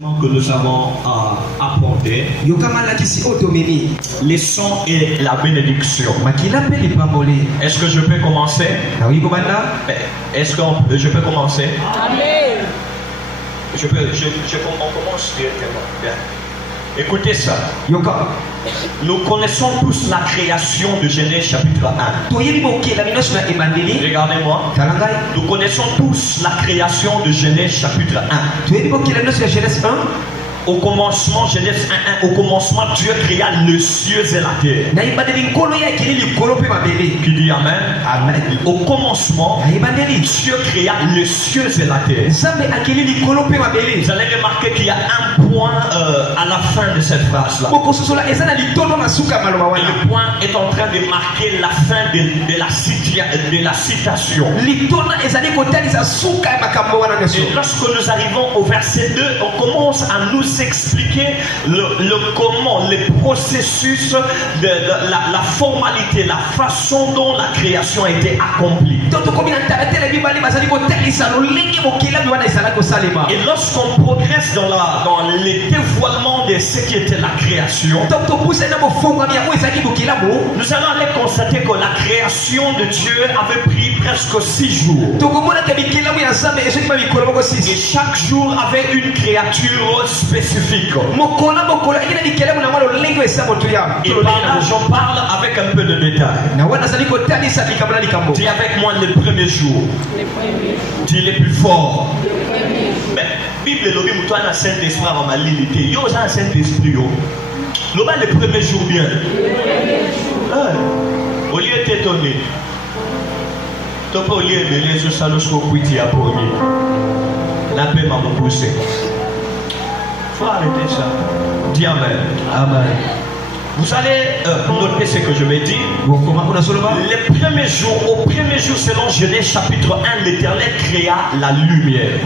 Que nous avons apporté les sons et la bénédiction. Est-ce que je peux commencer? Est-ce que je peux commencer? Amen. On commence directement. Bien. Écoutez ça. Nous connaissons tous la création de Genèse chapitre 1. Regardez-moi. Nous connaissons tous la création de Genèse chapitre 1. Au commencement, Genèse 1:1, au commencement, Dieu créa les cieux et la terre. Qui dit Amen? Amen. Au commencement, Dieu créa les cieux et la terre. Vous allez remarquer qu'il y a un point à la fin de cette phrase-là. Et le point est en train de marquer la fin de la citation. Et lorsque nous arrivons au verset 2, on commence à nous expliquer le comment, le processus, la formalité, la façon dont la création a été accomplie. Et lorsqu'on progresse dans les dévoilements de ce qui était la création, nous allons aller constater que la création de Dieu avait pris presque 6 jours. Et chaque jour avait une créature spécifique. Et par là, j'en parle avec un peu de détail. Dis avec moi les premiers jours. Dis les plus forts. Bible le Saint-Esprit en malilité. Yo, un Saint-Esprit. Le premier jour bien. Au lieu d'étonner. Au lieu de les salos qui a pour lui. La paix m'a poussé. Il faut arrêter ça. Dis Amen. Amen. Vous allez noter ce que je vais dire. Les premiers jours, au premier jour, selon Genèse chapitre 1, l'Éternel créa la lumière.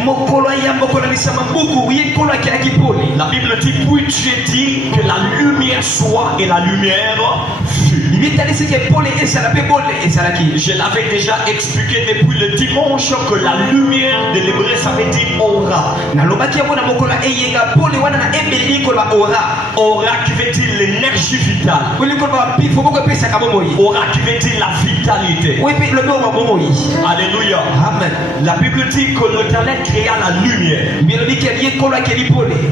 La Bible dit, puis Dieu dit que la lumière soit et la lumière fut. Je l'avais déjà expliqué depuis le dimanche que la lumière de l'hébreu, ça veut dire aura. Aura qui veut dire l'énergie vitale. Aura qui veut dire la vitalité. Alléluia. Amen. La Bible dit que l'Éternel créa la lumière.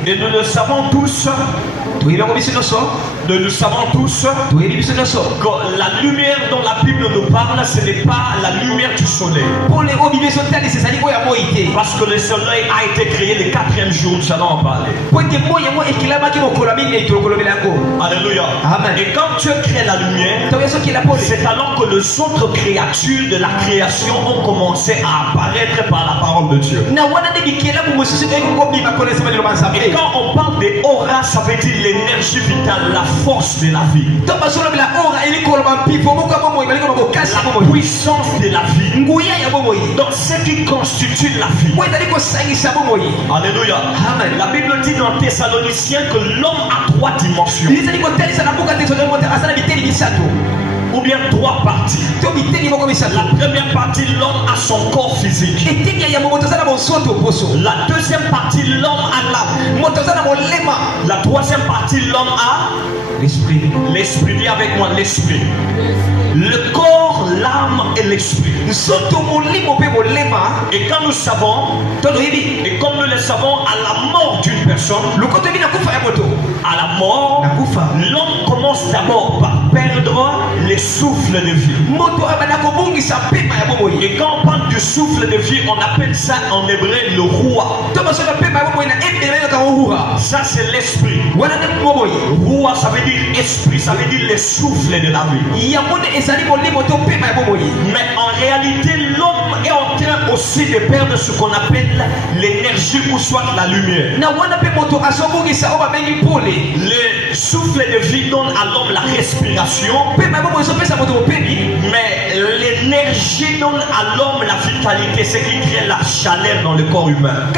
Et nous le savons tous. Nous savons tous que la lumière dont la Bible nous parle, ce n'est pas la lumière du soleil. Parce que le soleil a été créé le 4e jour, nous allons en parler. Alléluia. Amen. Et quand Dieu crée la lumière, c'est alors que les autres créatures de la création ont commencé à apparaître par la parole de Dieu. Et quand on parle de aura, ça veut dire l'énergie vitale, la force de la vie. La puissance de la vie. Dans ce qui constitue la vie. Alléluia. Amen. La Bible dit dans Thessaloniciens que l'homme a 3 dimensions. Ou bien 3 parties. La première partie, l'homme a son corps physique. La deuxième partie, l'homme a l'âme. La troisième partie, l'homme a l'esprit. L'esprit, dis avec moi, l'esprit. Le corps, l'âme et l'esprit. Et quand nous savons, et comme nous le savons, à la mort d'une personne, à la mort, l'homme commence d'abord par perdre les souffles de vie. Et quand on parle du souffle de vie, on appelle ça en hébreu le roi. Ça c'est l'esprit. Roi, ça veut dire esprit, ça veut dire le souffle de la vie. Mais en réalité, l'homme est en train aussi de perdre ce qu'on appelle l'énergie ou soit la lumière. Le souffle de vie donne à l'homme la respiration. Mais l'énergie donne à l'homme la vitalité, ce qui crée la chaleur dans le corps humain.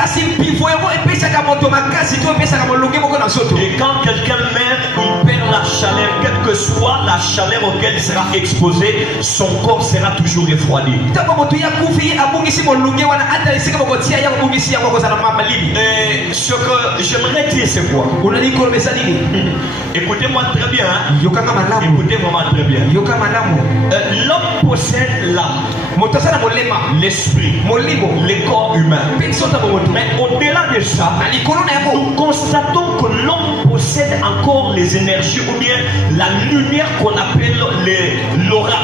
Et quand quelqu'un meurt, il perd la chaleur, quelle que soit la chaleur auquel il sera exposé, son corps sera toujours refroidi. Et ce que j'aimerais dire, c'est quoi? Écoutez-moi très bien. Écoutez-moi très bien. L'homme possède l'âme, l'esprit, le corps humain. Mais au-delà de ça, nous constatons que l'homme possède encore les énergies ou bien la lumière qu'on appelle l'aura,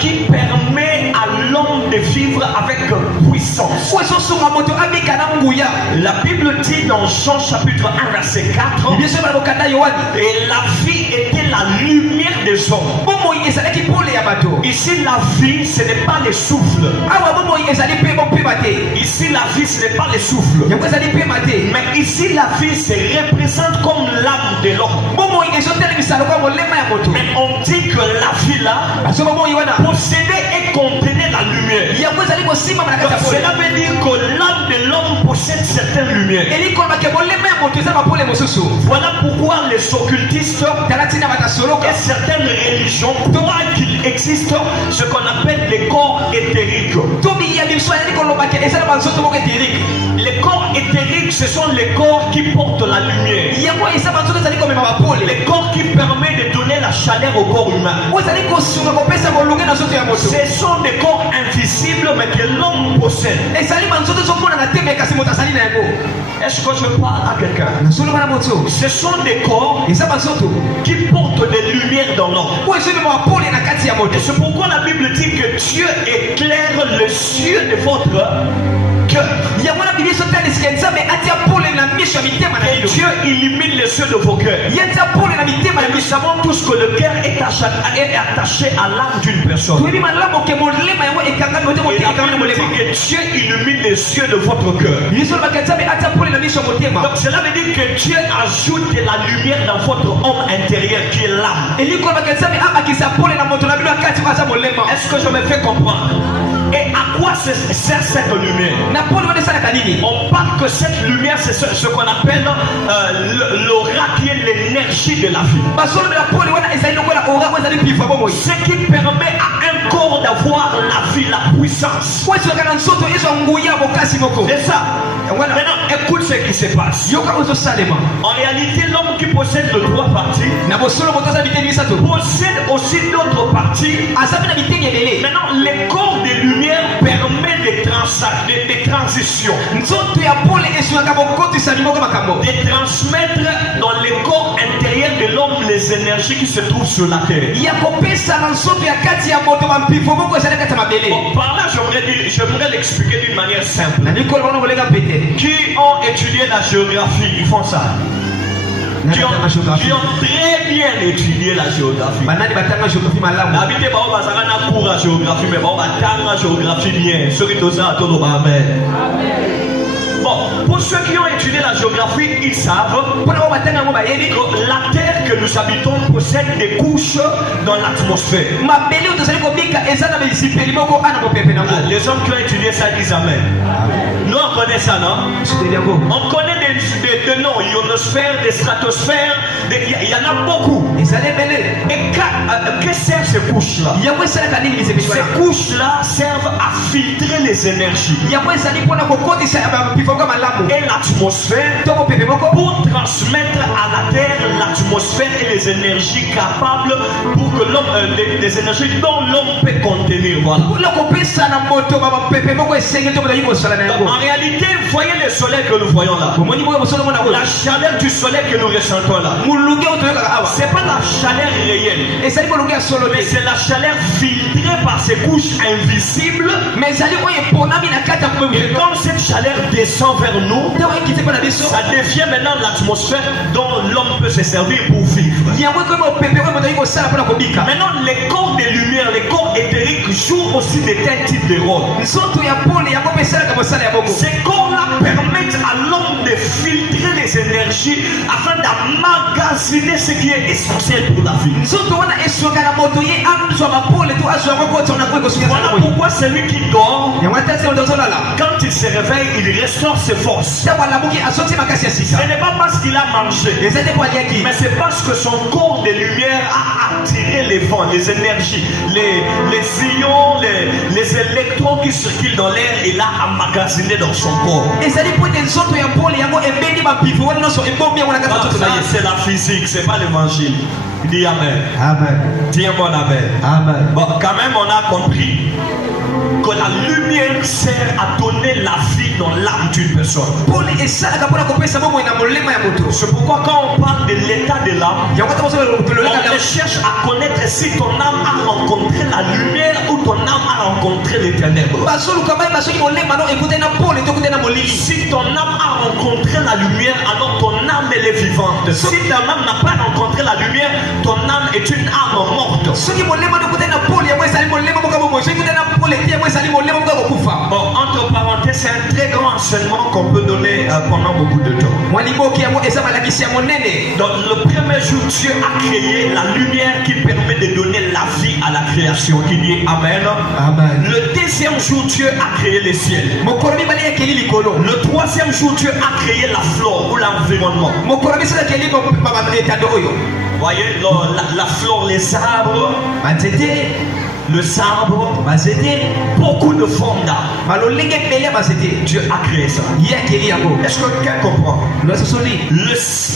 qui permet à l'homme de vivre avec puissance. La Bible dit dans Jean chapitre 1 verset 4, et la vie était la lumière des hommes. Ici la vie, ce n'est pas le souffle. Ici la vie, ce n'est pas le souffle. Mais ici la vie se représente comme l'âme de l'homme. Mais on dit que la vie là possédait et contenait la lumière. Donc cela veut dire que l'âme de l'homme possède certaines lumières. Voilà pourquoi les occultistes et certaines religions croient qu'il existe ce qu'on appelle les corps éthériques. Les corps éthériques, ce sont les corps qui portent la lumière. Les corps qui permettent de donner la chaleur au corps humain. Ce sont des corps invisibles mais que l'homme possède. Est-ce que je parle à quelqu'un? Ce sont des corps qui portent des lumières dans l'homme. Et c'est pourquoi la Bible dit que Dieu éclaire les cieux de votre cœur. Dieu illumine les cieux de vos cœurs. Et nous savons tous que le cœur est attaché à l'âme d'une personne. Et la Bible dit que Dieu illumine les cieux de votre cœur. Donc cela veut dire que Dieu ajoute de la lumière dans votre homme intérieur qui est l'âme. Est-ce que je me fais comprendre? Et à quoi sert cette lumière? On parle que cette lumière, c'est ce qu'on appelle l'aura, qui est l'énergie de la vie. Ce qui permet à un corps d'avoir la vie, la puissance. C'est ça. Maintenant, écoute ce qui se passe. En réalité, l'homme qui possède les trois parties possède aussi d'autres parties. Maintenant, les corps de lumière permettent des transitions, de transmettre dans les corps intérieurs de l'homme les énergies qui se trouvent sur la terre. Bon, par là, j'aimerais l'expliquer d'une manière simple. Qui ont étudié la géographie, ils font ça. Qui ont très bien étudié la géographie. Habité par la géographie, mais la géographie bien. Bon, pour ceux qui ont étudié la géographie, ils savent que la terre que nous habitons possède des couches dans l'atmosphère. Les hommes qui ont étudié ça disent amen. Nous on connaît ça, non? On connaît des noms, ionosphère, des stratosphères, il y en a beaucoup. Et que servent ces couches-là? Ces couches-là servent à filtrer les énergies et l'atmosphère pour transmettre à la terre l'atmosphère et les énergies capables pour que l'homme, les énergies dont l'homme peut contenir. Voilà. Donc, en réalité, voyez le soleil que nous voyons là. La chaleur du soleil que nous ressentons là. C'est pas la chaleur réelle. Mais c'est la chaleur filtrée par ces couches invisibles. Et quand cette chaleur descend vers nous, ça devient maintenant l'atmosphère dont l'homme peut se servir pour vivre. Maintenant, les corps de lumière, les corps éthériques jouent aussi de tels types de rôles. Ces corps-là permettent à l'homme de filtrer les les énergies afin d'emmagasiner ce qui est essentiel pour la vie. Voilà pourquoi celui qui dort, quand il se réveille, il restaure ses forces. Ce n'est pas parce qu'il a mangé, mais c'est parce que son corps de lumière a attiré les vents, les énergies, les ions, les électrons qui circulent dans l'air, et l'a emmagasiné dans son corps. Ça, c'est la physique, c'est pas l'évangile. Dis amen. Amen. Dis-moi amen. Amen. Bon, quand même, on a compris que la lumière sert à donner la vie dans l'âme d'une personne. C'est pourquoi quand on parle de l'état de l'âme, on cherche à connaître si ton âme a rencontré la lumière ou ton âme a rencontré les ténèbres. Si ton âme a rencontré la lumière, alors ton âme elle est vivante. Si ton âme n'a pas rencontré la lumière, ton âme est une âme morte. Bon, entre parenthèses, c'est un très grand enseignement qu'on peut donner pendant beaucoup de temps. Donc, le premier jour, Dieu a créé la lumière qui permet de donner la vie à la création. Qui dit amen. Amen. Le deuxième jour, Dieu a créé les ciels. Le troisième jour, Dieu a créé la flore ou l'environnement. Voyez, la flore, les arbres, le sabre, beaucoup de formes d'arbres. Dieu a créé ça. Est-ce que quelqu'un comprend? Le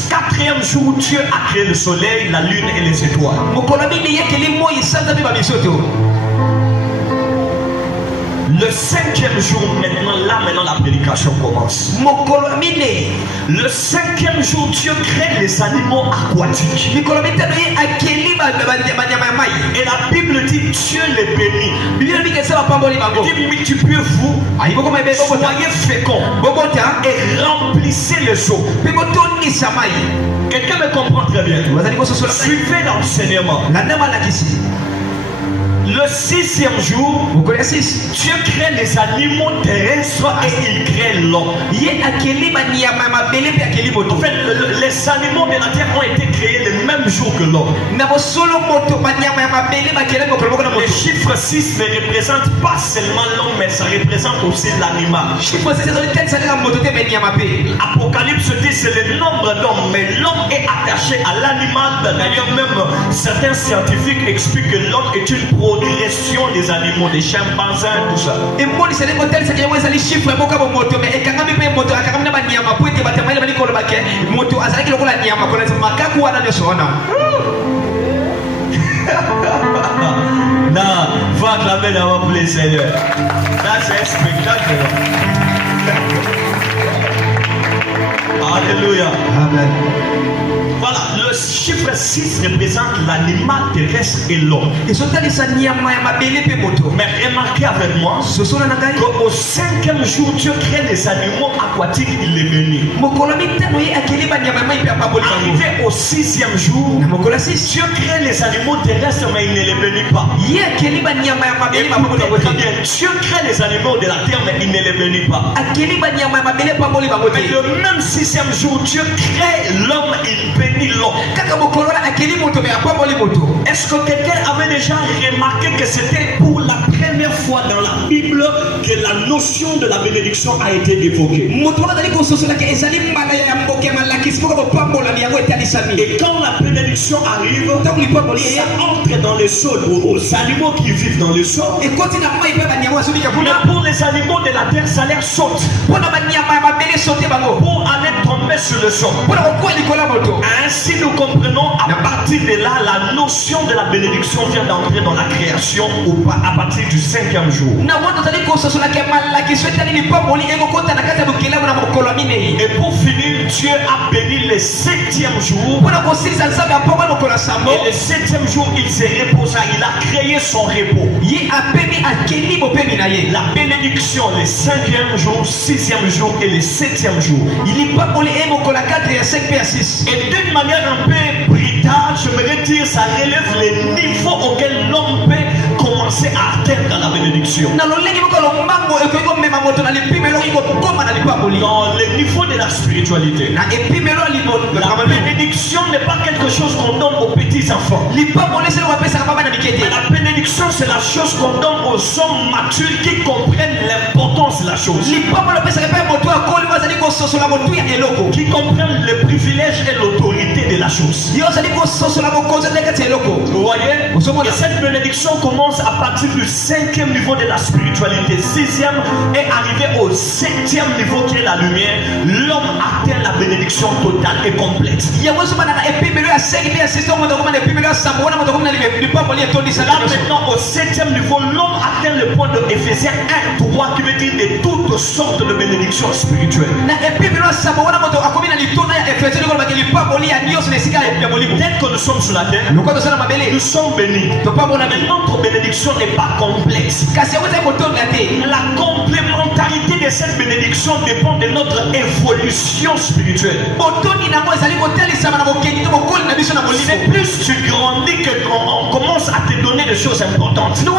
quatrième jour, Dieu a créé le soleil, la lune et les étoiles. Le cinquième jour, maintenant la prédication commence. Le cinquième jour, Dieu crée les animaux aquatiques. Et la Bible dit Dieu les bénit. Il dit multipliez-vous, soyez féconds et remplissez les eaux. Quelqu'un me comprend très bien. Suivez l'enseignement. Le sixième jour, Dieu crée les animaux terrestres et il crée l'homme. En fait, les animaux de la terre ont été créés le même jour que l'homme. Le chiffre 6 ne représente pas seulement l'homme, mais ça représente aussi l'animal. Apocalypse dit c'est le nombre d'hommes, mais l'homme est attaché à l'animal. D'ailleurs, même certains scientifiques expliquent que l'homme est une progression des animaux, des chimpanzés, tout ça. Non, faut acclamer d'abord pour les seigneurs. Là, c'est un spectacle. Alléluia. Amen. Voilà, le chiffre 6 représente l'animal terrestre et l'homme. Mais remarquez avec moi qu'au cinquième jour, Dieu crée les animaux aquatiques, il les bénit. Arrivé au sixième jour, Dieu crée les animaux terrestres, mais il ne les bénit pas. Dieu crée les animaux de la terre, mais il ne les bénit pas. Mais le même sixième jour, Dieu crée l'homme, il bénit l'homme. Est-ce que quelqu'un avait déjà remarqué que c'était pour la première fois dans la Bible que la notion de la bénédiction a été évoquée? Et quand la bénédiction arrive, ça entre dans les sols aux animaux qui vivent dans les sols. Mais pour les animaux de la terre, ça leur saute pour aller tomber sur le sol. Ainsi nous comprenons à partir de là la notion de la bénédiction vient d'entrer dans la création ou pas à partir du cinquième jour. Et pour finir, Dieu a béni le septième jour. Et le septième jour, il s'est reposé, il a créé son repos. La bénédiction, le cinquième jour, sixième jour et le septième jour. Et d'une manière un peu brutale, je voudrais dire, ça relève les niveaux auxquels l'homme peut commencer commencer à atteindre la bénédiction. Dans les niveaux de la spiritualité, la bénédiction n'est pas quelque chose qu'on donne aux petits enfants. Mais la bénédiction, c'est la chose qu'on donne aux hommes matures qui comprennent l'importance de la chose, qui comprennent le privilège et l'autorité de la chose. Vous voyez? Et cette bénédiction commence à partir du 5e niveau de la spiritualité. 6e est arrivé au 7e niveau qui est la lumière. L'homme atteint la bénédiction totale et complète. Là maintenant au 7e niveau, l'homme atteint le point de Éphésiens 1:3 qui veut dire de toutes sortes de bénédictions spirituelles. Dès que nous sommes sur la terre, nous sommes bénis. Mais notre bénédiction n'est pas complète. La complémentarité de cette bénédiction dépend de notre évolution spirituelle. C'est plus tu grandis qu'on commence à te donner des choses importantes. Quand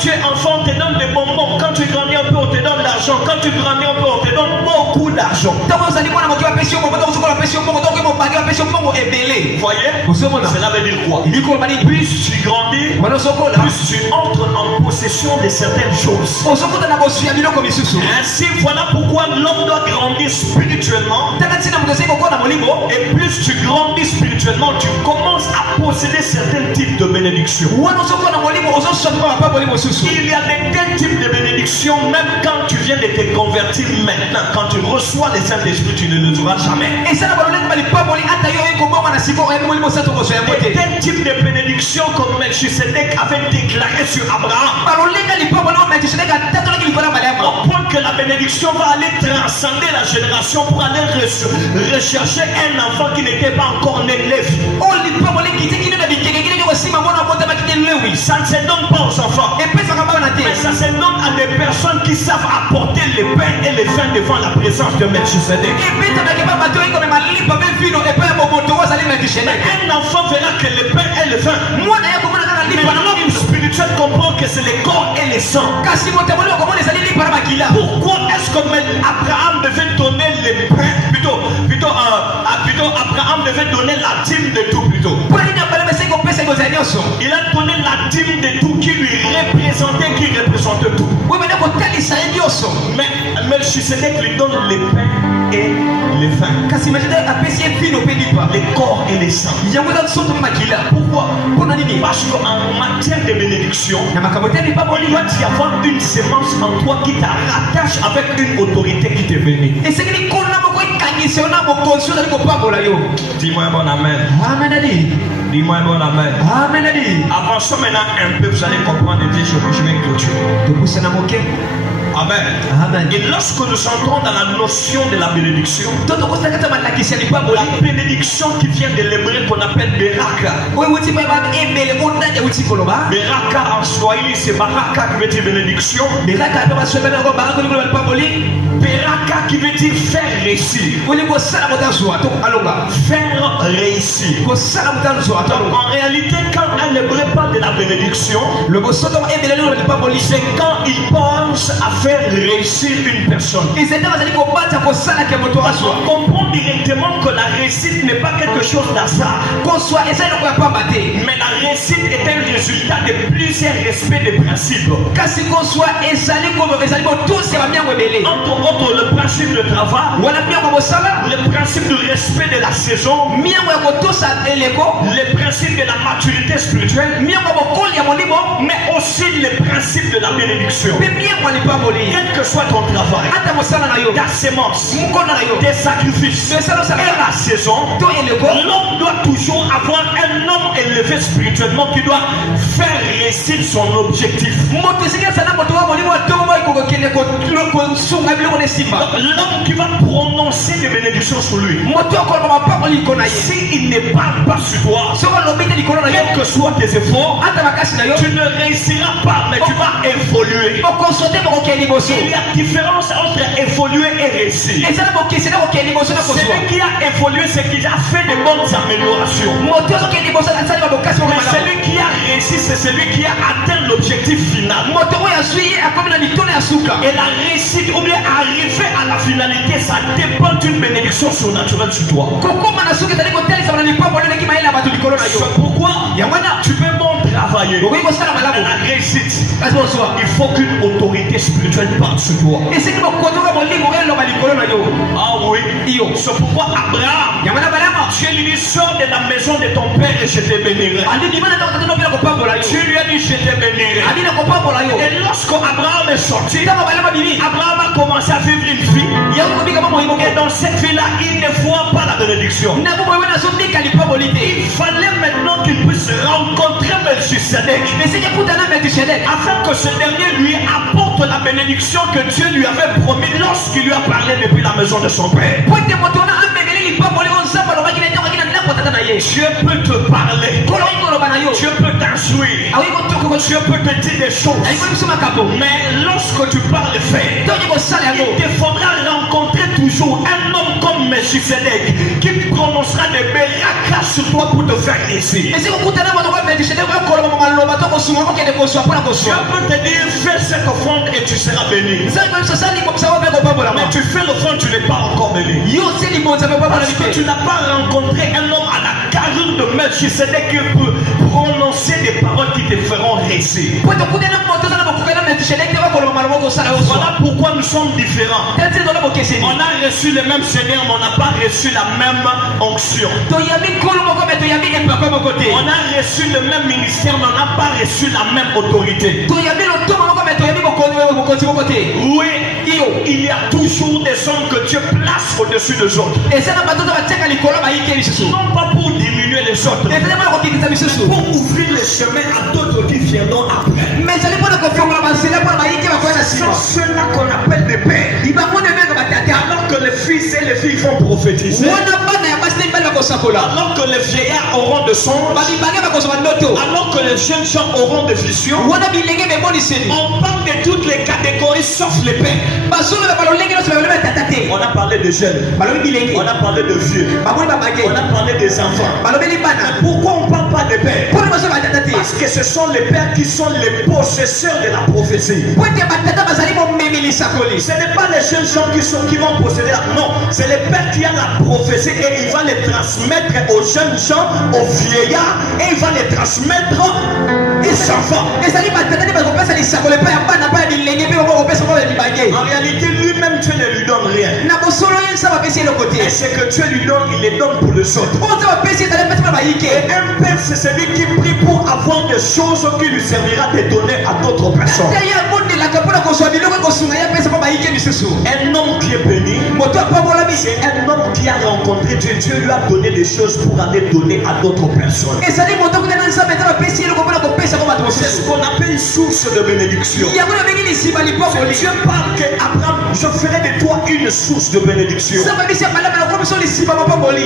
tu es enfant, on te donne des bonbons. Quand tu grandis un peu, on te donne de l'argent. Quand tu grandis un peu, on te donne beaucoup d'argent. Vous voyez? Cela veut dire quoi? Plus tu grandis, plus tu entres en possession de certaines choses. Ainsi, voilà pourquoi l'homme doit grandir spirituellement. Et plus tu grandis spirituellement, tu commences à posséder certains types de bénédictions. Il y a des tels types de bénédictions, même quand tu viens de te convertir maintenant, quand tu reçois le Saint-Esprit, tu ne les auras jamais. Et tel type de bénédiction comme Melchisedec avait déclaré sur Abraham, au point que la bénédiction va aller transcender la génération pour aller rechercher un enfant qui n'était pas encore né, Lévi. Ça ne se donne pas aux enfants, mais ça se donne à des personnes qui savent apporter le pain et le vin devant la présence de Melchisedec. Un enfant verra que le pain et le vin. Mais l'homme spirituel comprend que c'est le corps et le sang. Pourquoi est-ce que Abraham devait donner le pain, plutôt Abraham devait donner la dîme de tout plutôt. Il a donné la dîme de tout qui lui représentait, qui représente tout. Mais Melchisedec lui donne le pain et le vin, le corps et le sang. Pourquoi? Parce qu'en matière de bénédiction, il doit y avoir une sémence en toi qui te rattache avec une autorité qui te bénit. Dis-moi un bon amen. Dis-moi un bon amen. Avançons maintenant un peu, vous allez comprendre des choses que je vais clôturer. Amen. Et lorsque nous entrons dans la notion de la bénédiction, la bénédiction qui vient de l'hébreu qu'on appelle Beraka. Beraka en Swahili c'est Baraka qui veut dire bénédiction. Beraka qui veut dire faire réussir. Faire réussir. Donc en réalité, quand un hébreu parle de la bénédiction, c'est quand il pense à faire réussir une personne. On comprend directement que la réussite n'est pas quelque chose d'hasard. Mais la réussite est un résultat de plusieurs respects de principes. Entre autres, le principe de travail, le principe du respect de la saison, le principe de la maturité spirituelle, mais aussi le principe de la bénédiction. Quel que soit ton travail, ta sémence, tes sacrifices et la saison, l'homme doit toujours avoir un homme élevé spirituellement qui doit faire réussir son objectif. L'homme qui va prononcer des bénédictions sur lui, s'il ne parle pas sur toi, quels que soient tes efforts, tu ne réussiras pas, mais tu vas évoluer. Il y a différence entre évoluer et réussir. Celui qui a évolué, c'est qu'il a fait de bonnes améliorations. Mais celui qui a réussi, c'est celui qui a atteint l'objectif final. Et la réussite, ou bien arriver à la finalité, ça dépend d'une bénédiction surnaturelle sur toi. C'est pourquoi tu peux bon travailler. La réussite, il faut qu'une autorité spirituelle parte sur toi. Ah oui. C'est pourquoi Abraham, Dieu lui dit, sors de la maison de ton père et je te bénirai. Dieu lui a dit, je te bénirai. Et lorsque Abraham est sorti, Abraham a commencé à vivre une vie. Et dans cette vie-là, il ne voit pas la bénédiction. Il fallait maintenant qu'il puisse rencontrer Melchisedec, afin que ce dernier lui apporte la bénédiction que Dieu lui avait promis lorsqu'il lui a parlé depuis la maison de son père. Dieu peut te parler, Dieu peut t'instruire, Dieu peut te dire des choses. Mais lorsque tu parles fait, il te faudra rencontrer toujours un homme comme Melchisedec qui prononcera des miracles sur toi pour te faire réussir. Dieu peut te dire, fais cette offrande et tu seras béni. Mais tu fais l'offrande, tu n'es pas encore béni. Parce que tu n'as pas rencontré un homme à la carrure de Melchisedec qui peut prononcer des paroles qui te feront réussir. Voilà pourquoi nous sommes différents. On a reçu le même Seigneur, mais on n'a pas reçu la même onction. On a reçu le même ministère, mais on n'a pas reçu la même autorité. Oui, il y a toujours des hommes que Dieu place au-dessus des autres. Non pas pour diminuer les autres, mais pour ouvrir les chemins à d'autres qui viendront après. C'est cela qu'on appelle des pères. Alors que les fils et les filles vont prophétiser, alors que les vieillards auront de songes, alors que les jeunes gens auront de visions, on parle de toutes les catégories sauf les pères. On a parlé de jeunes, on a parlé de vieux, on a parlé des enfants. Pourquoi on ne parle pas des pères? Parce que ce sont les pères qui sont les possesseurs de la prophétie. Ce n'est pas les jeunes gens qui vont posséder. Non, c'est les pères qui ont la prophétie et il va les transmettre aux jeunes gens, aux vieillards, et il va les transmettre aux enfants. En réalité, lui-même, Dieu ne lui donne rien. Et ce que Dieu lui donne, il les donne pour le autres. Et un père, c'est celui qui prie pour avoir des choses qui lui servira de donner à d'autres personnes. Un homme qui est béni, c'est un homme qui a rencontré Dieu. Dieu lui a donné des choses pour aller donner à d'autres personnes. C'est ce qu'on appelle source de bénédiction. Dieu parle qu'Abraham, je ferai de toi une source de bénédiction.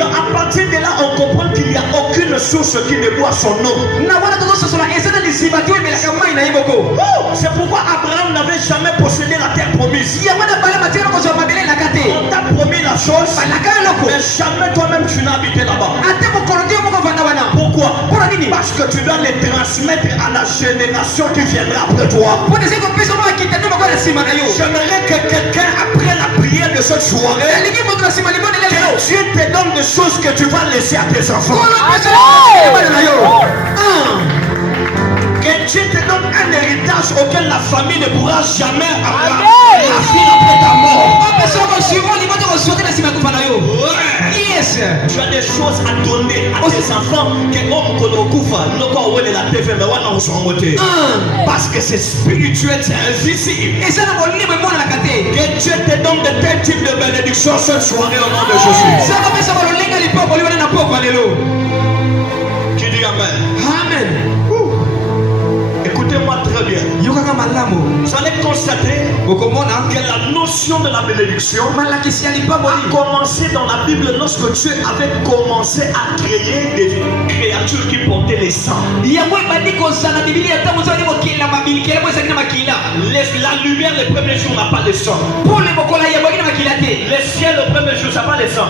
À partir de là, on comprend qu'il n'y a aucune source qui ne boit son eau. C'est pourquoi Abraham n'avait jamais possédé la terre promise. On t'a promis la chose, mais jamais toi-même tu n'as habité là-bas. Pourquoi? Parce que tu dois les transmettre à la génération qui viendra après toi. J'aimerais que quelqu'un, après la prière de cette soirée, que Dieu te donne des choses que tu vas laisser à tes enfants. Que Dieu te donne un héritage auquel la famille ne pourra jamais avoir la vie après ta mort. Tu as des choses à donner à tes enfants parce que c'est spirituel, c'est invisible. Que Dieu te donne de tels types de bénédictions cette soirée au nom de Jésus. Qui dit Amen? Amen. Écoutez-moi très bien. Vous allez constater que la notion de la bénédiction a commencé dans la Bible lorsque Dieu avait commencé à créer des créatures qui portaient les sangs. La lumière, les premiers jours, n'a pas de sang. Les ciels, le premier jour, ça n'a pas de sang.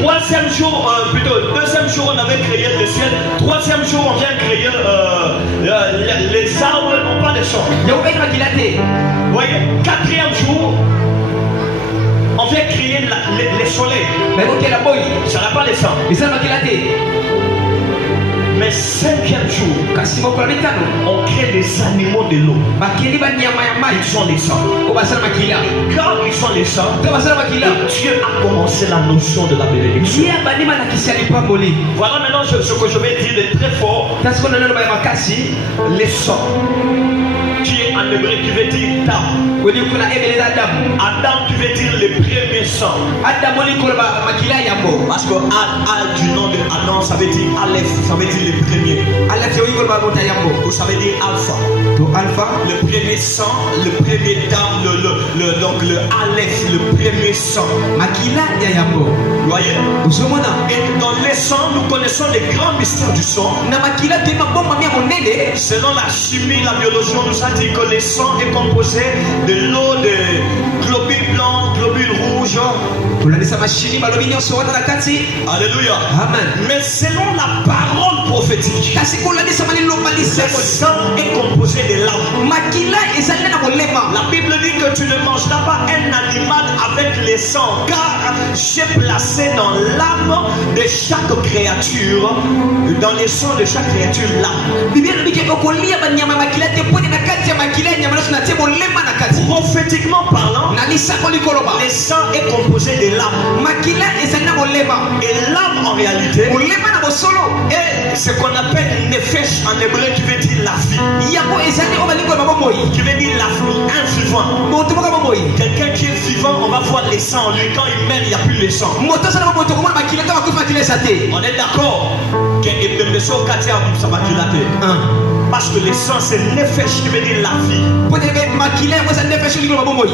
Troisième jour, deuxième jour, on avait créé le ciel. Troisième jour, on vient créer les arbres n'ont pas de sang. Vous voyez, quatrième jour, on vient créer les soleils. Ça n'a pas de sang. Mais cinquième jour, on crée des animaux de l'eau. Ils sont les sangs. Quand ils sont les sangs, Dieu a commencé la notion de la bénédiction. Voilà maintenant ce que je vais dire de très fort. Les sangs, qui est en hébreu qui veut dire Adam. Adam qui veut dire le premier sang. Parce que A du nom de Adam, ça veut dire Aleph, ça veut dire le premier. Ou ça veut dire Alpha. Le premier sang, le premier temps, donc le Aleph, le premier sang. Vous voyez? Et dans les sangs, nous connaissons les grands mystères du sang. Selon la chimie, la biologie, on nous a dit que le sang est composé de l'eau, de globules blancs, globules rouges. Alléluia. Amen. Mais selon la parole prophétique, le sang est composé de l'âme. La Bible dit que tu ne mangeras pas un animal avec les sang, car j'ai placé dans l'âme de chaque créature, dans les sangs de chaque créature, l'âme. Prophétiquement parlant, le sang est composé de l'âme. Et l'âme en réalité est ce qu'on appelle nefesh en hébreu, qui veut dire la vie. Qui veut dire la vie, un vivant. Quelqu'un qui est vivant, on va voir les sangs en lui. Quand il meurt, il n'y a plus les sangs. On est d'accord que parce que les sangs c'est nefesh qui veut dire la vie.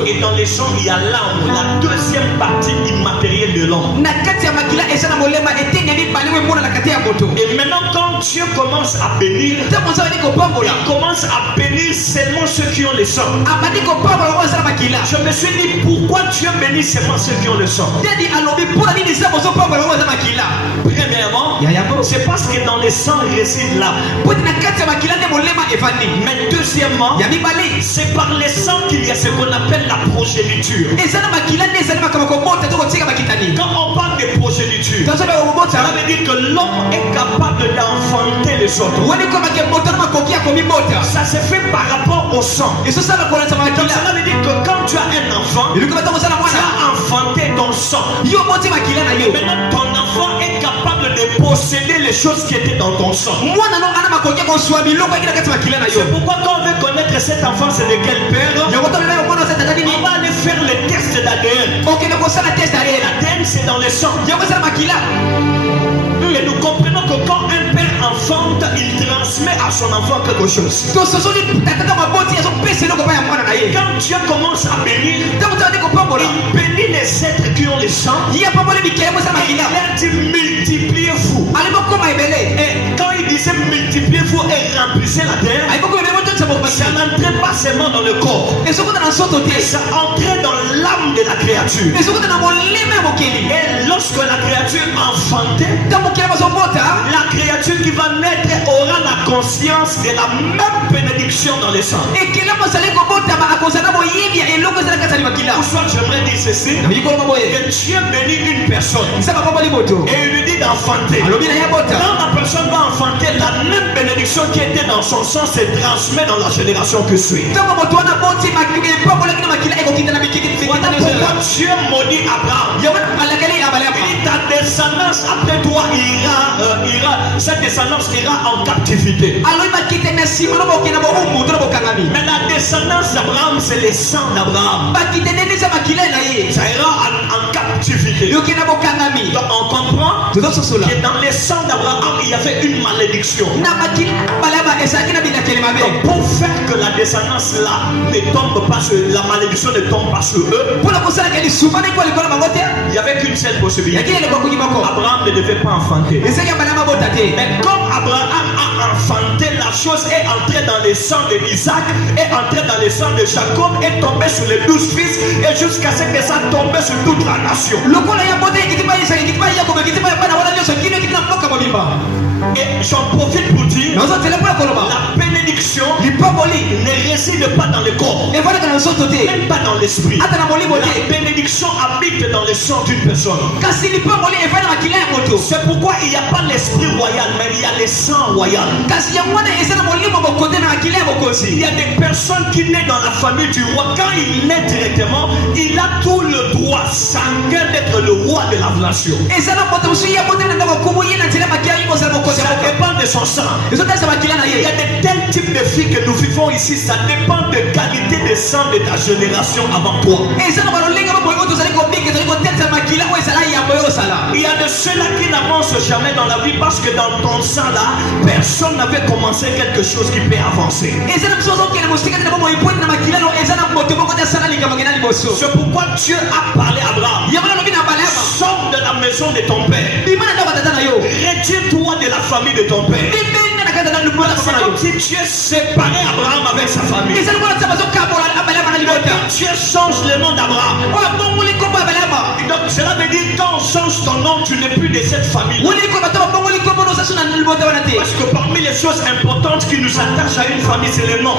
Et dans les sangs il y a l'âme, la deuxième partie immatérielle de l'homme. Et maintenant quand Dieu commence à bénir, il commence à bénir seulement ceux qui ont les sangs. Je me suis dit pourquoi Dieu bénit seulement ceux qui ont le sang. Premièrement, c'est parce que dans les sangs réside l'âme. Mais deuxièmement, c'est par les sangs qu'il y a ce qu'on appelle la progéniture. Quand on parle de progéniture, ça veut dire que l'homme est capable d'enfanter les autres. Ça se fait par rapport au sang. Donc ça veut dire que quand tu as un enfant, tu as enfanté ton sang. Maintenant ton enfant est capable de posséder les choses qui étaient dans ton sang. C'est pourquoi quand on veut connaître cet enfant, c'est de quel père, on va aller faire le test d'ADN. L'ADN c'est dans le sang. Et nous comprenons que quand un père enfante, il transmet à son enfant quelque chose. Quand Dieu commence à bénir, il bénit les êtres qui ont le sang. Il a dit multipliez-vous. Et quand il disait multipliez-vous et remplissez la terre, ça n'entrait pas seulement dans le corps, ça entrait dans l'âme de la créature. Et lorsque la créature enfantait, la créature qui va naître aura la conscience de la même bénédiction dans les sangs. Pour ça, j'aimerais dire ceci, que Dieu bénit une personne et il lui dit d'enfanter. Quand la personne va enfanter, la même bénédiction qui était dans son sang se transmet dans la génération que suit. Pourquoi Dieu maudit Abraham? Ta descendance après toi cette descendance ira en captivité. Mais la descendance d'Abraham, c'est le sang d'Abraham. Ça ira en captivité. Donc on comprend que dans les sangs d'Abraham, il y avait une malédiction. Donc, pour faire que la descendance là ne tombe pas sur, la malédiction ne tombe pas sur eux, il n'y avait qu'une seule possibilité. Abraham ne devait pas enfanter. Mais comme Abraham a enfanté, la chose est entrée dans les sangs d'Isaac, est entrée dans les sangs de Jacob, est tombée sur les 12 fils, et jusqu'à ce que ça tombe sur toute la nation. Et j'en profite pour dire, la bénédiction ne réside pas dans le corps, même pas dans l'esprit. La bénédiction habite dans le sang d'une personne. C'est pourquoi il n'y a pas l'esprit royal, mais il y a le sang royal. Il y a des personnes qui naissent dans la famille du roi. Quand il naît directement, il a tout le droit sanguin d'être le roi de la nation. Ça dépend de son sang. Il y a de tels types de filles que nous vivons ici. Ça dépend de qualité de sang de ta génération avant toi. Il y a de ceux-là qui n'avancent jamais dans la vie parce que dans ton sang là, personne n'avait commencé quelque chose qui peut avancer. C'est pourquoi Dieu a parlé à Abraham. Sors de la maison de ton père. Retire-toi de la famille de ton père. C'est comme si Dieu séparait Abraham avec sa famille. Dieu change le nom d'Abraham. Donc cela veut dire quand on change ton nom, tu n'es plus de cette famille. Parce que parmi les choses importantes qui nous attachent à une famille, c'est le nom.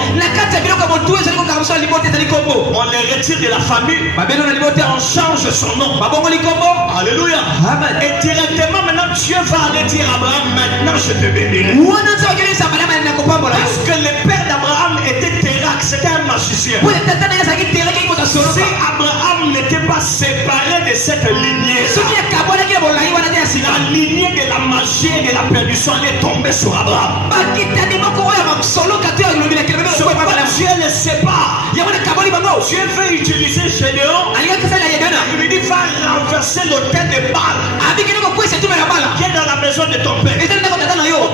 On les retire de la famille, on change son nom. Alléluia. Et directement maintenant Dieu va aller dire à Abraham, maintenant je te bénirai. Parce que le père d'Abraham était Térak, c'était un magicien. Si Abraham n'était pas séparé de cette lignée, la lignée de la magie et de la perdition allait tomber sur Abraham. Dieu le sépare. Dieu veut utiliser Gédéon. Il lui dit va renverser l'autel de Baal qui est dans la maison de ton père.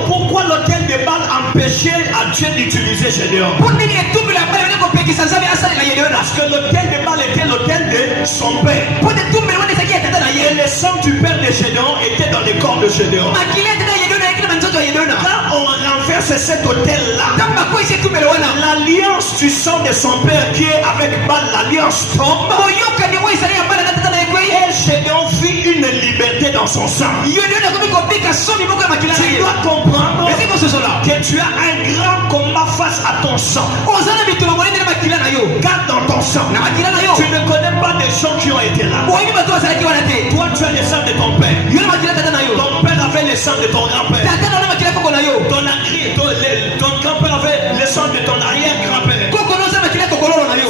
Pourquoi l'autel de Baal empêchait à Dieu d'utiliser Gédéon? Parce que l'autel de Baal était l'autel de son père. Et le sang du père de Gédéon était dans le corps de Gédéon. Quand on renverse cet autel-là, l'alliance du sang de son père qui est avec Baal, l'alliance tombe. Et Gédéon vit une liberté dans son sang. Tu dois comprendre que tu as un grand combat face à ton sang. Garde dans ton sang. Tu ne connais pas des gens qui ont été là. Toi, tu as le sang de ton père. Ton père avait le sang de ton grand-père. Ton grand-père avait le sang de ton arrière-grand-père.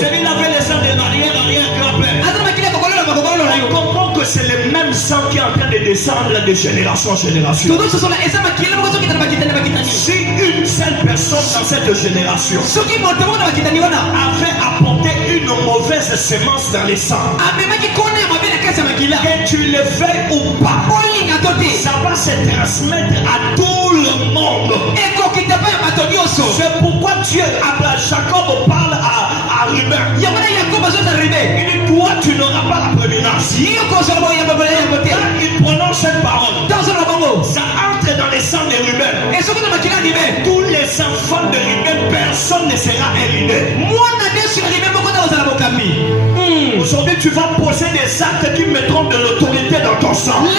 Celui-là avait le sang de l'arrière-arrière-grand-père. On comprend que c'est le même sang qui est en train de descendre de génération en génération. Si une seule personne dans cette génération avait apporté une mauvaise semence dans les sangs, que tu le fais ou pas, ça va se transmettre à tout le monde. C'est pourquoi Dieu, Jacob parle à Ruben. Il dit toi tu n'auras pas la prédominance. Il prononce cette parole. Ça entre dans les sangs de Ruben. Tous les enfants de Ruben, personne ne sera éliminé. Aujourd'hui tu vas poser des actes qui mettront de l'autorité dans ton sang. Les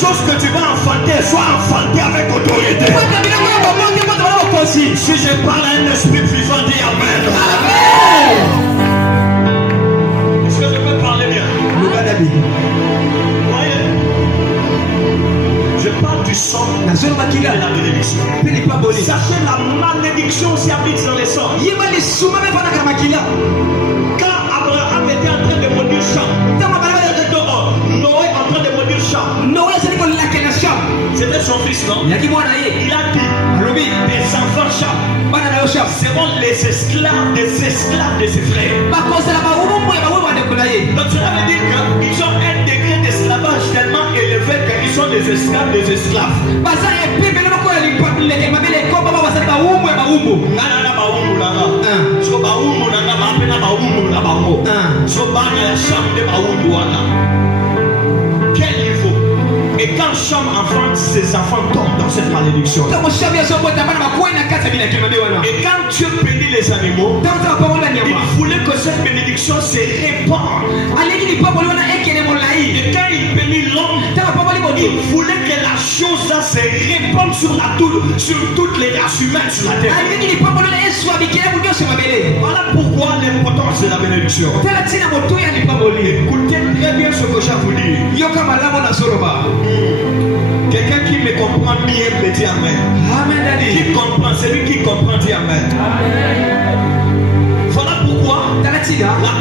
choses que tu vas enfanter soient enfantées avec autorité. Si je parle à un esprit vivant, dis Amen. Est-ce que je peux parler bien? Voyez, je parle du sang et de la bénédiction. Sachez la malédiction aussi habite dans les sangs. Quand Abraham était en train de maudire Cham, Noé en train de maudire Cham, c'était son fils, non? Il a dit des enfants Cham seront les esclaves de ses frères. Donc cela veut dire qu'ils ont un degré d'esclavage esclaves des esclaves. Quel niveau? Et quand Cham enfante, ses enfants tombent dans cette malédiction. Et quand Dieu bénit les animaux, il voulait que cette bénédiction se répande. Et quand il bénit l'homme, il voulait que la chose là se répande sur toutes les races humaines sur la terre. Voilà pourquoi l'importance de la bénédiction. Écoutez très bien ce que j'ai vous dire. Quelqu'un qui me comprend bien me dit amen. Qui comprend, celui qui comprend dit amen. Voilà pourquoi la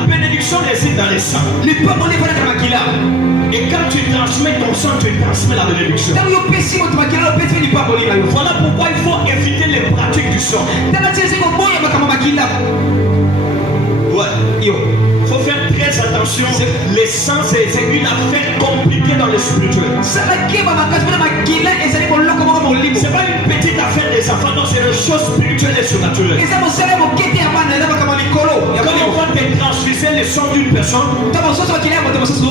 bénédiction réside dans les sangs. Et quand tu transmets ton sang, tu transmets la bénédiction. Voilà pourquoi il faut éviter les pratiques du sang. Ouais. Il faut faire très attention. Les sangs, c'est une affaire compliquée dans le spirituel. C'est pas une petite affaire des enfants, non, c'est une chose spirituelle et surnaturelle. Quand on va te transfuser le sang d'une personne,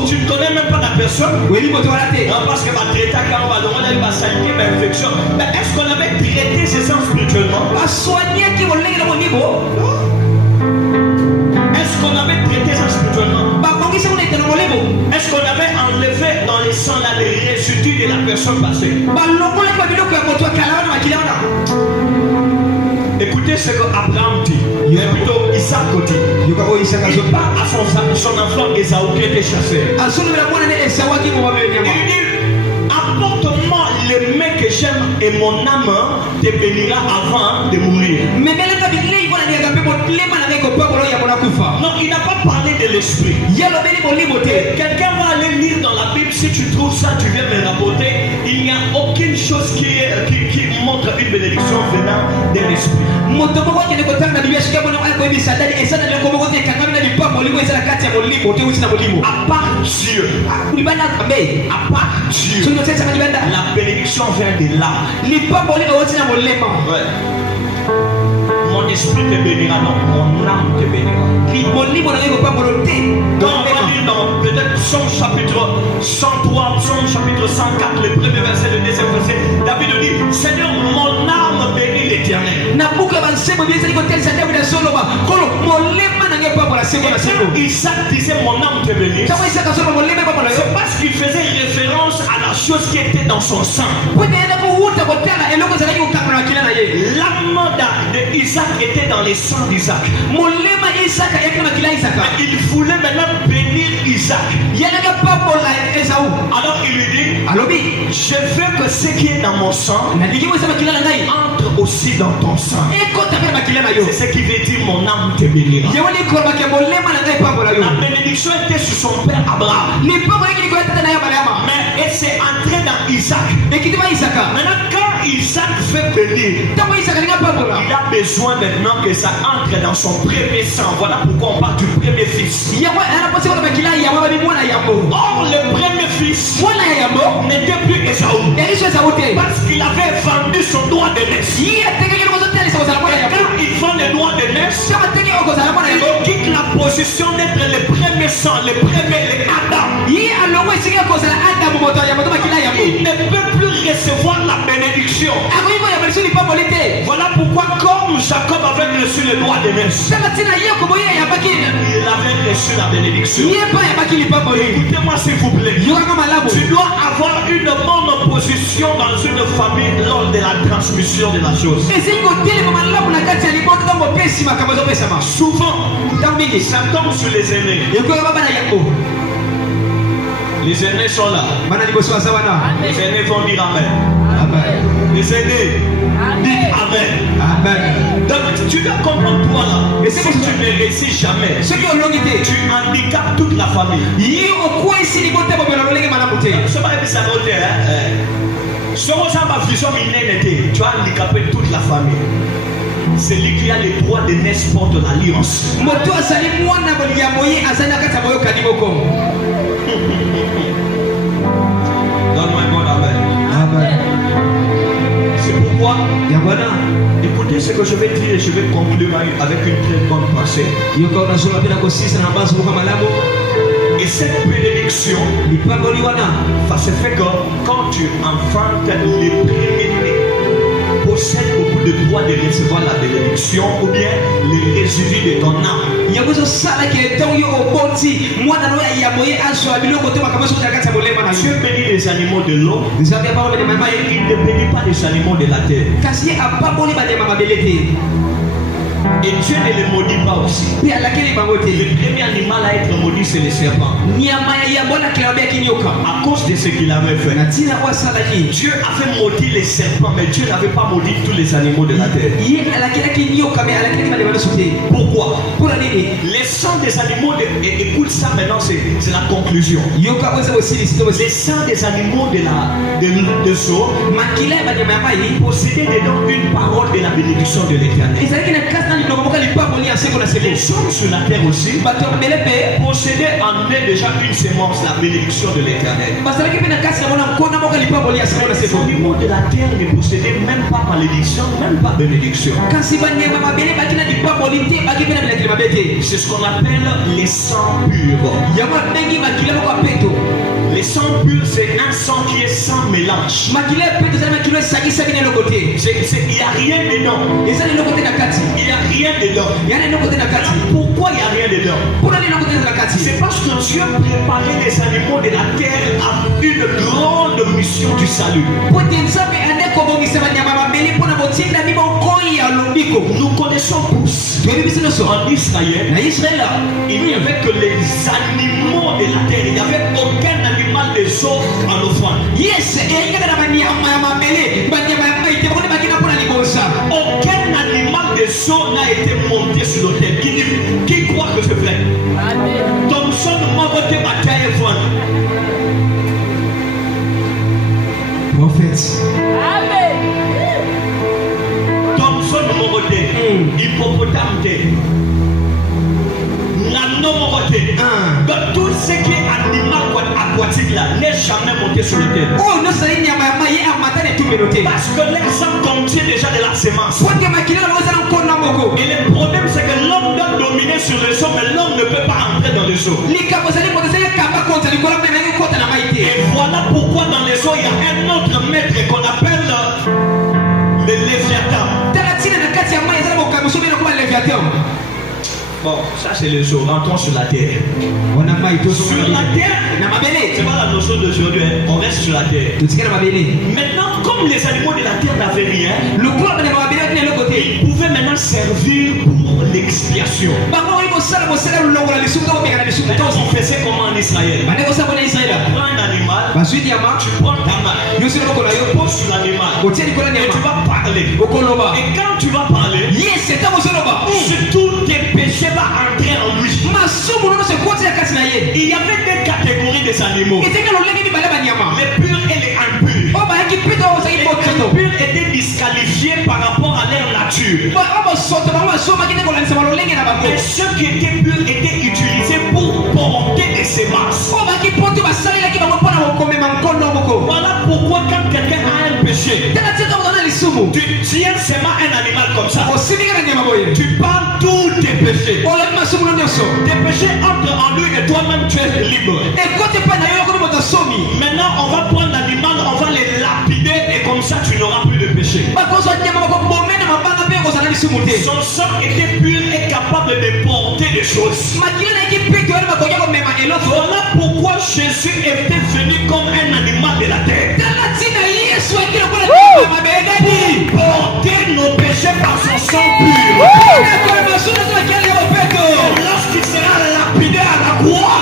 tu ne connais même pas la personne. Non, parce que va traiter quand on va demander une santé, une infection. Mais est-ce qu'on avait traité ces sangs spirituellement? Est-ce qu'on avait traité ça spirituellement? Est-ce qu'on avait enlevé dans les sangs là les résidus de la personne passée? Écoutez ce que Abraham dit. Plutôt Isaac dit. Il parle à son enfant Esaü qui était chassé. Il dit, apporte-moi le mec que j'aime et mon âme te bénira avant de mourir. Non, il n'a pas parlé de l'esprit. Quelqu'un va aller lire dans la Bible. Si tu trouves ça, tu viens me rapporter. Il n'y a aucune chose qui montre une bénédiction venant de l'esprit. À part Dieu, la bénédiction vient de là. Ouais. Mon esprit te bénira, non, mon âme te bénira. Quand on va lire dans peut-être Psaume chapitre 103, Psaume chapitre 104, le premier verset, le deuxième verset, David dit, Seigneur, mon âme bénit l'Éternel. Isaac disait mon âme te bénit. C'est parce qu'il faisait référence à la chose qui était dans son sang. L'âme d'Isaac était dans les sangs d'Isaac. Il voulait maintenant bénir Isaac. Alors il lui dit, je veux que ce qui est dans mon sang entre aussi dans ton sang. C'est ce qui veut dire mon âme te bénira. La bénédiction était sur son père Abraham. Mais elle s'est entrée dans Isaac. Maintenant quand Isaac fait bénir, il a besoin maintenant que ça entre dans son premier sang. Voilà pourquoi on parle du premier fils. Or le premier fils n'était plus Esaü, parce qu'il avait vendu son droit de naissance. Quand il vend le droit de naissance, il quitte la position d'être le premier sang, le premier Adam. Il ne peut plus recevoir la bénédiction. Voilà pourquoi comme Jacob avait reçu le droit de naissance, il avait reçu la bénédiction. Écoutez-moi s'il vous plaît. Tu dois avoir une bonne position dans une famille lors de la transmission de la chose. Souvent, ça tombe sur les aînés. Les aînés sont là. Les aînés vont dire amen. Les aînés disent amen. Donc tu dois comprendre toi là. Et si tu ne réussis jamais, tu handicapes toute la famille. Tu as handicapé toute la famille. C'est lui qui a le droit de naître porte l'alliance. Donne-moi un bon amen. pourquoi? Écoutez ce que je vais dire et je vais conclure avec une très bonne pensée. Et cette bénédiction, ça se fait que quand tu enfantes les premiers-nés, possède beaucoup de droits de recevoir la bénédiction ou bien les résidus de ton âme. Dieu bénit les animaux de l'eau, mais il ne bénit pas les animaux de la terre. Et Dieu ne les maudit pas aussi. Le premier animal à être maudit, c'est le serpent. À cause de ce qu'il avait fait. Dieu avait maudit les serpents, mais Dieu n'avait pas maudit tous les animaux de la terre. Pourquoi? Les sangs des animaux, écoute ça maintenant, c'est la conclusion. Les sangs des animaux de zoo possédaient dedans une parole de la bénédiction de l'Éternel. Les hommes sur la terre aussi possédaient en eux déjà une sémence, la bénédiction de l'Éternel. Les animaux de la terre ne possédaient même pas malédiction, même pas bénédiction. C'est ce qu'on appelle les sangs purs. Les sangs purs, c'est un sang qui est sans mélange. Il n'y a rien dedans. Il n'y a rien dedans. Pourquoi il n'y a rien dedans? C'est parce que Dieu préparait les animaux de la terre à une grande mission du salut. Nous connaissons tous en Israël, il n'y avait que les animaux de la terre. Il n'y avait aucun animal de zoo en offrande. Aucun animal de zoo n'a été monté sur l'autel. Qui croit que c'est vrai? Thompson m'a voté bataille et fond. Prophète. Amen. Thompson m'a voté. Hippopotame. Nano m'a voté. Donc tout ce qui est animal aquatique là n'est jamais monté sur l'autel. Parce que l'exemple contient déjà de la semence. Et le problème c'est que l'homme doit dominer sur le sol, mais l'homme ne peut pas entrer dans le sol. Et voilà pourquoi dans les eaux il y a un autre maître qu'on appelle le Léviathan. Bon, ça c'est le zoo. Rentrons sur la terre. Sur la terre, c'est pas la notion d'aujourd'hui, hein. On reste sur la terre. Maintenant, comme les animaux de la terre n'avaient rien, ils pouvaient maintenant servir pour l'expiation. On faisait comment en Israël? Tu prends un animal, tu prends ta main, tu poses sur l'animal et tu vas parler. Et quand tu vas parler, tous tes péchés vont entrer en lui. Il y avait des catégories des animaux, les purs et les impurs. Les purs étaient disqualifiés par rapport à leur nature. Et ceux qui étaient purs étaient utilisés pour porter des semences. Voilà pourquoi quand quelqu'un a un péché, tu tiens seulement un animal comme ça. Tu parles tous tes péchés. Tes péchés entrent en lui et toi-même tu es libre. Maintenant on va prendre l'animal, on va les lapider et comme ça tu n'auras plus de péché. Son sang était pur et capable de porter des choses. Voilà pourquoi Jésus était venu comme un animal de la terre. Porter nos péchés par son sang pur. Lorsqu'il sera lapidé à la croix,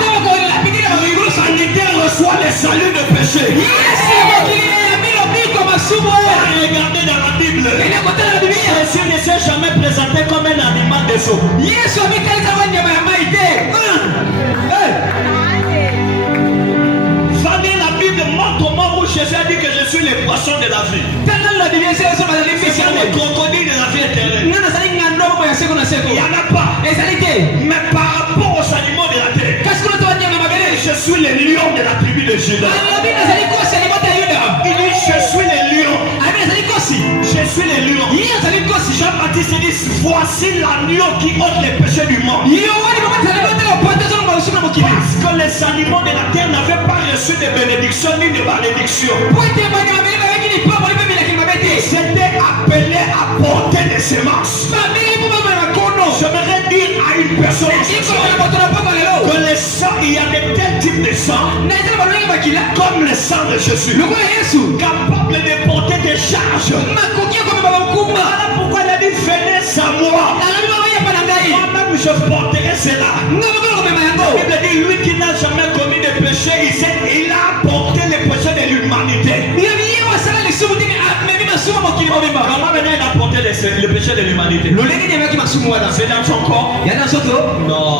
l'humanité reçoit le salut de péché. Regardez dans la Bible, Jésus ne s'est jamais présenté comme un animal de zoo. Venez la Bible, montre-moi où Jésus a dit que je suis le poisson de la vie. C'est le crocodile de la vie éternelle. Il n'y en a pas. Mais par rapport aux animaux de la terre, je suis le lion de la tribu de Juda. Il dit je suis le lion. Je suis voici les lions. Jean-Baptiste dit, voici l'agneau qui ôte les péchés du monde. Parce que les animaux de la terre n'avaient pas reçu de bénédiction ni de malédiction. Ils étaient appelés à porter des semences. J'aimerais dire à une personne que le sang, il y a de tels types de sang, comme le sang de Jésus, capable de porter des charges. Voilà pourquoi il a dit, venez à moi. Moi-même je porterai cela. La Bible dit, lui qui n'a jamais commis de péché, il a porté les péchés de l'humanité. Comment maintenant il a porté le péché de l'humanité? C'est dans son corps? Non,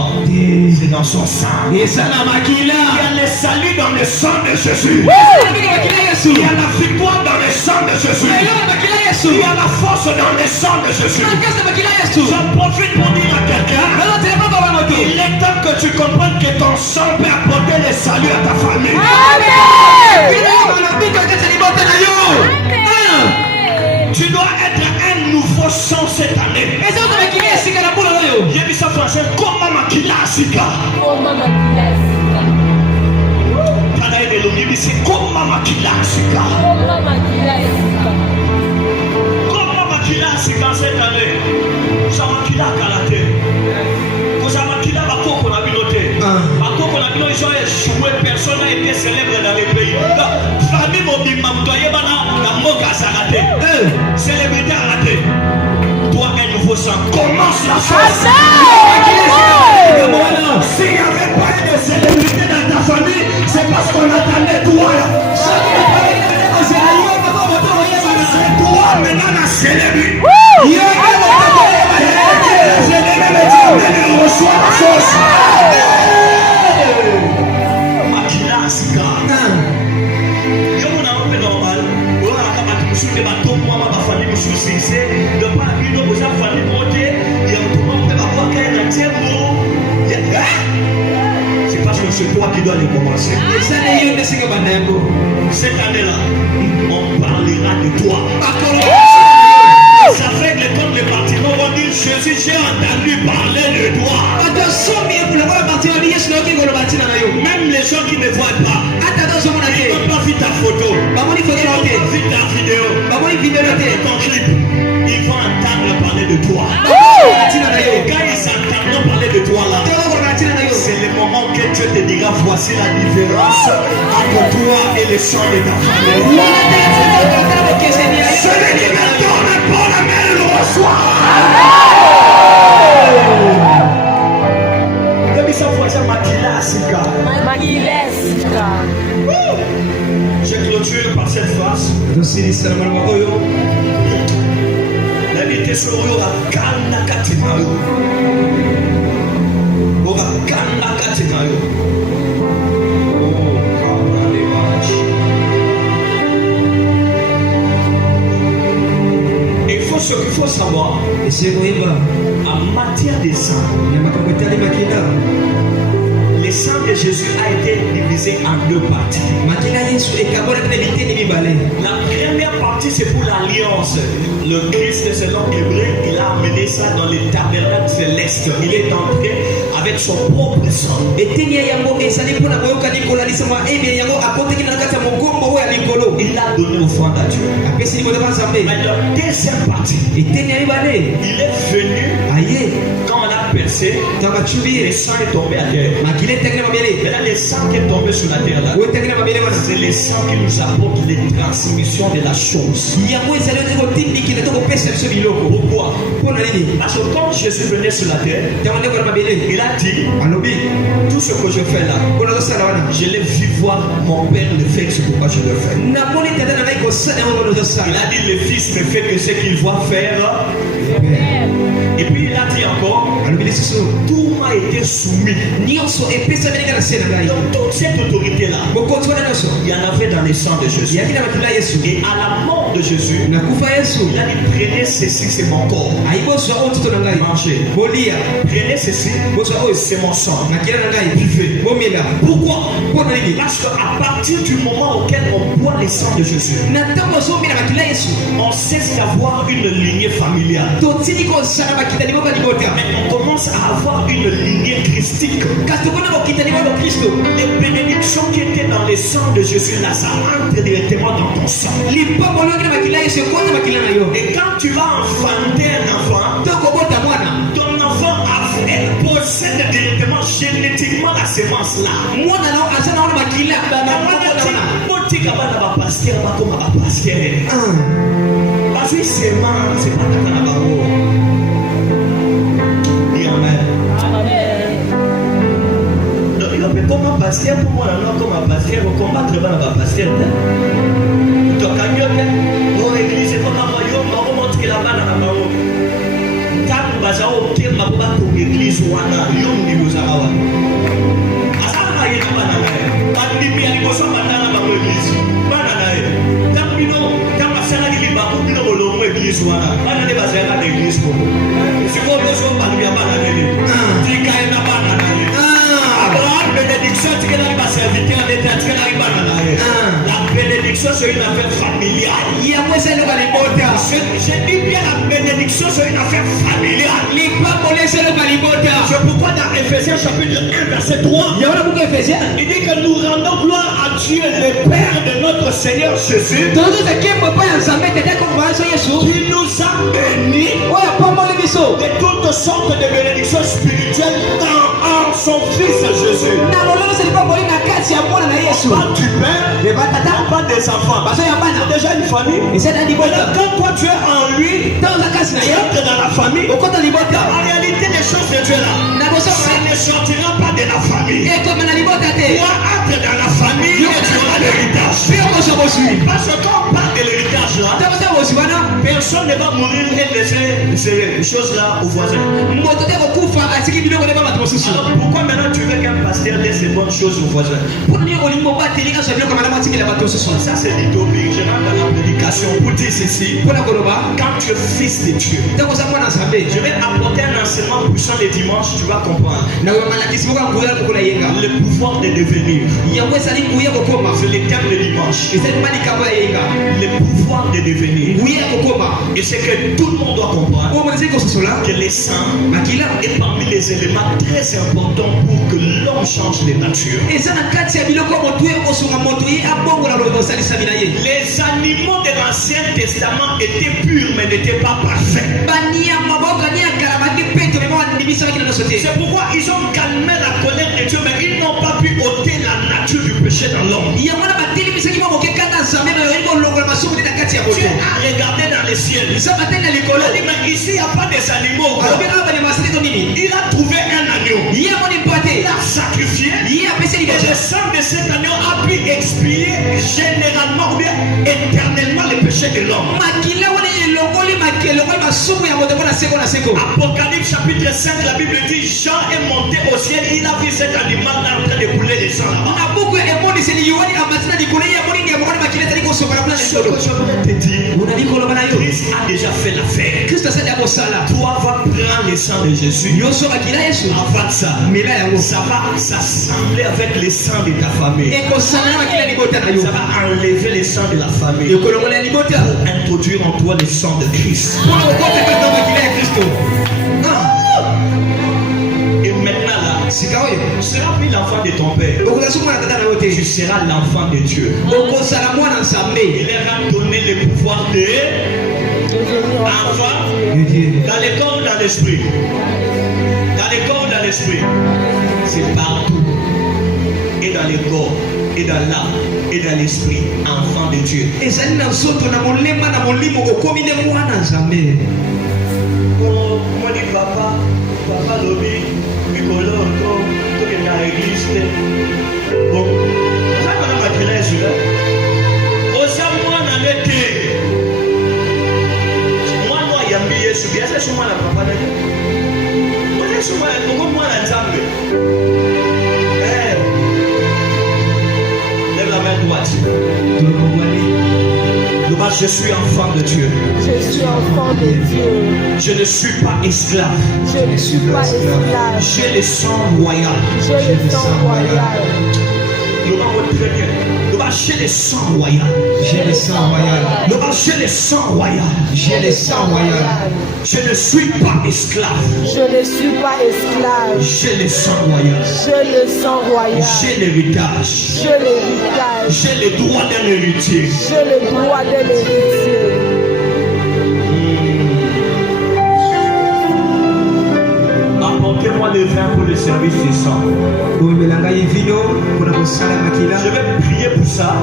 c'est dans son sang. Il y a le salut dans le sang de Jésus. Il y a la victoire dans le sang de Jésus. Il y a la force dans le sang de Jésus. J'en profite pour dire à quelqu'un, il est temps que tu comprennes que ton sang peut apporter le salut à ta famille. Tu dois être un nouveau sang cette année. J'ai vu ça français, comme Makila Sika. C'est comme Makila Sika. Comme Makila Sika cette année. Ça Makila Kalate. Ça Makila Bakoko na Binote. Bakoko na Binote, ils ont échoué, personne n'a été célèbre dans les pays. Famille Mobima, Mtoyebana, la Moka Sarate. Célébrité arrêtée. Toi, un nouveau sang. Commence la chose. S'il n'y avait pas eu de célébrité dans ta famille, c'est parce qu'on attendait toi. C'est toi maintenant la célébrité. Reçois la chose. Makila Sika. Je vous n'en pas normal. De bateau pour ma famille me soucier de pas une autre famille montée et on peut avoir qu'un entier mot. C'est parce que c'est toi qui dois les commencer. Cette année-là, on parlera de toi. Ça fait que les comptes de bâtiments vont dire Jésus, j'ai entendu parler de toi. Même les gens qui ne voient pas, ils n'ont pas vu ta photo, ils n'ont pas vu ta vidéo, ton clip. Ils vont entendre parler de toi. Quand ils entendront parler de toi là, c'est le moment que Dieu te dira, voici la différence entre toi et les gens de ta famille. Celui qui me donne pas la main le reçoit. Je clôture par cette phrase. La vie est sur le Kanda Katinayo. Kanda Katinayo. Il faut ce qu'il faut savoir. En matière de sang, le sang de Jésus a été divisé en deux parties. La première partie, c'est pour l'alliance. Le Christ, selon l'hébreu, il a amené ça dans les tabernacles célestes. Il est entré avec son propre sang. Il a donné offrande à Dieu. Mais la deuxième partie, il est venu, quand on a percé, le sang est tombé à terre. Et là, le sang qui est tombé sur la terre, là, c'est le sang qui nous apporte les transmissions de la chose. Pourquoi? Parce que quand Jésus venait sur la terre, il a dit, tout ce que je fais là, je l'ai vu voir mon Père le faire, c'est pourquoi je le fais. Il a dit, le Fils ne fait que ce qu'il voit faire. Et puis il a dit encore, tout m'a m'a été soumis. Donc toute cette autorité-là, il y en avait dans le sang de Jésus. Et à la mort de Jésus, il a dit prenez ceci, c'est mon corps. Mangez. Prenez ceci, c'est mon sang. Buvez. Pourquoi? Parce qu'à partir du moment auquel on boit le sang de Jésus, on cesse d'avoir une lignée familiale. Mais on commence à avoir une lignée christique. Les bénédictions qui étaient dans le sang de Jésus, là, ça entre directement dans ton sang. Et quand tu vas enfanter un enfant, ton enfant possède directement génétiquement la sémence là. Comment pasteur pour moi non comme pasteur au combattre dans pasteur to kanyote au église comme mayo mako montre la bana na mayo tabu bazao kema ko ba to église wana yo ndi bozaka wana asaka yetu bana na bandi bia ni koso bana na ba église bana na ye tambino tamba sala ki ba ko bino bolongo église wana bana ne bazaka na église ko siko beso bana bia bana ne tika ina bana na ye bénédiction, tu es ma serviteur en état, tu es la bénédiction, c'est une affaire familiale. Je dis bien la bénédiction, c'est une affaire familiale. C'est pourquoi dans Ephésiens chapitre 1, verset 3, il dit que nous rendons gloire à Dieu, le Père de notre Seigneur Jésus, qui nous a bénis de toutes sortes de bénédictions spirituelles en son Fils Jésus. Pas du père, pas des enfants. C'est déjà une famille. Quand toi tu es en lui, tu entres dans la famille. En réalité, les choses de Dieu là, ça ne sortira pas de la famille. Toi, entre dans la famille et tu auras l'héritage. Parce que quand on parle de l'héritage là, personne ne va mourir et laisser ces choses là aux voisins. Alors pourquoi maintenant tu veux qu'un pasteur laisse ces bonnes choses aux voisins? Ça c'est l'utopie. Je rentre dans la prédication pour dire ceci. Quand tu es fils de Dieu, je vais apporter un enseignement puissant les dimanches, tu vas comprendre. Le pouvoir de devenir. C'est le thème de dimanche. Le pouvoir de devenir. Et c'est que tout le monde doit comprendre que le sang est parmi les éléments très importants pour que l'homme change de nature. Les animaux de l'Ancien Testament étaient purs mais n'étaient pas parfaits. C'est pourquoi ils ont calmé la colère de Dieu, mais ils n'ont pas pu ôter la nature du péché dans l'homme. Dieu a regardé dans les ciels. Il a dit, mais ici il n'y a pas des animaux. Il a trouvé un agneau. Il a sacrifié. Et le sang de cet agneau a pu expier généralement ou bien éternellement le péché de l'homme. Apocalypse chapitre 5, la Bible dit Jean est monté au ciel, il a vu cet animal en train de couler le sang là-bas. Ce que je voulais te dire, Christ a déjà fait l'affaire. Toi va prendre le sang de Jésus. Avant ça, ça va s'assembler avec le sang de ta famille. Ça va enlever le sang de la famille pour introduire en toi le sang de Christ. Et maintenant là, tu ne seras plus l'enfant de ton père. Tu seras l'enfant de Dieu. Il leur a donné le pouvoir de enfant dans le corps ou dans l'esprit. Dans le corps ou dans l'esprit. C'est partout. Et dans le corps, et dans l'âme, et dans l'esprit. Enfant de Dieu. Moi dis papa lobby, Nicolas, tout est dans l'église. Bon, ça va pas très sûr. Au Samoa, on a été. Moi, il y a un billet sur bien, c'est sur moi la papa. Moi, c'est sur moi, pourquoi moi la dame? Je suis enfant de Dieu. Je suis enfant de Dieu. Je ne suis pas esclave. Je ne suis pas esclave. J'ai le sang royal. J'ai le sang royal. Nous allons très bien. Nous allons chez le sang royal. J'ai le sang royal. Nous allons chez le sang royal. J'ai le sang royal. Je ne suis pas esclave. Je ne suis pas esclave. J'ai le sang royal. J'ai le sang royal. J'ai l'héritage. J'ai l'héritage. J'ai le droit d'un héritier. J'ai le droit de l'héritier. Apportez-moi le vin pour le service du sang. Bomelanga yivino kuna kusala makila. Je vais prier pour ça.